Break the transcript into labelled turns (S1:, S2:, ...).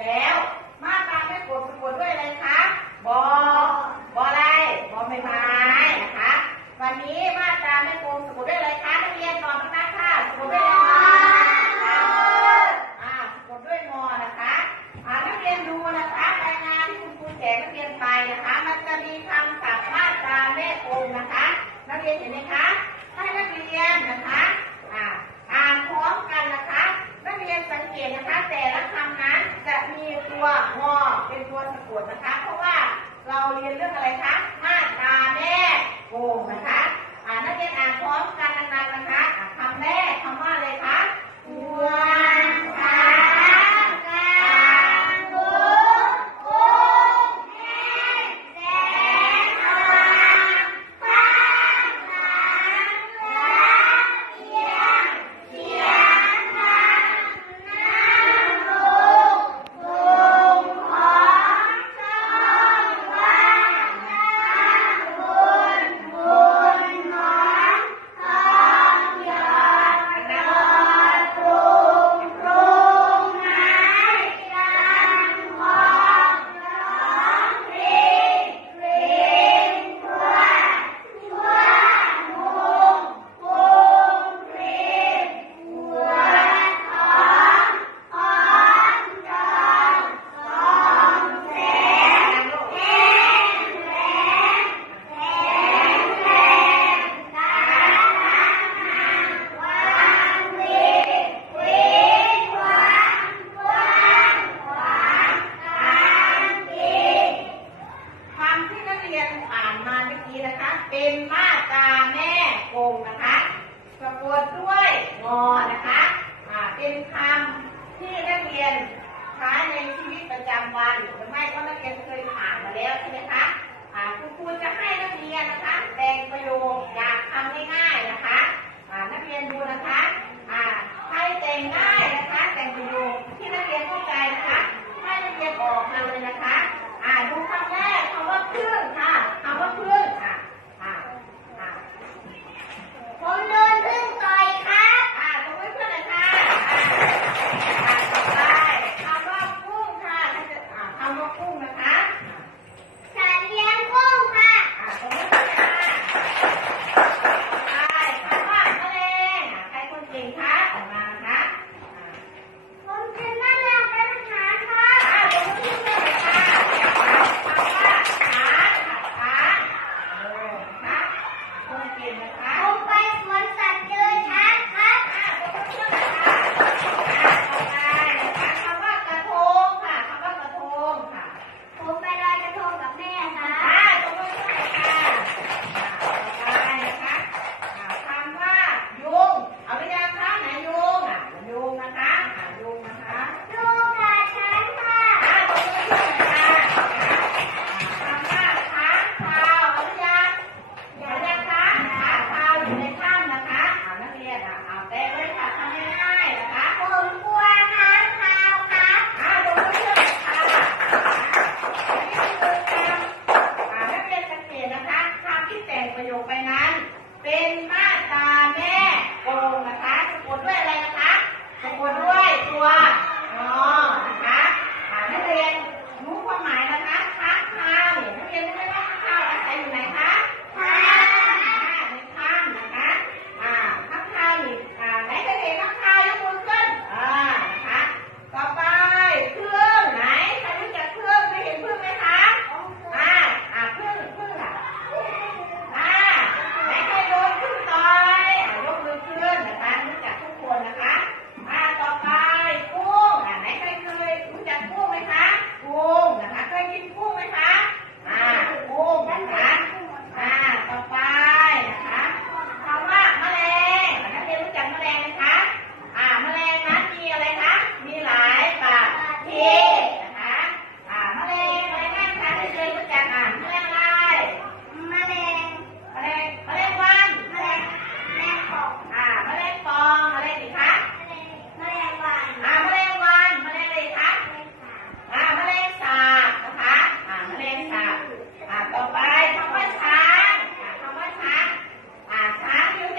S1: แล้ว มาตราแม่กบสะกดด้วยอะไรคะบอบออะไรบอใบไม้นะคะ วันนี้มาตราแม่กบสะกดด้วยอะไรคะนักเรียนตอบมาได้ค่ะสะกดด้วยอะไรคะอ่าสะกดด้วยงอนะคะอ่านักเรียนดูนะคะรายงานที่คุณครูแจกนักเรียนไปนะคะ มันจะมีคำศัพท์มาตราแม่กบนะคะ นักเรียนเห็นไหมคะให้นักเรียนนะคะอ่าอ่านพร้อมกันนะคะ นักเรียนสังเกตนะคะ จะมีตัวงอเป็นตัวสะกดนะคะ เพราะว่าเราเรียนเรื่องอะไรคะมาตราแม่โกงนะคะอ่านักเรียนอ่านพร้อมกันนานๆนะคะ ใช่ไหมคะครูจะให้นักเรียนนะคะแบ่งประโยคจากทำง่ายๆนะคะนักเรียนดูนะคะให้แต่งหน้า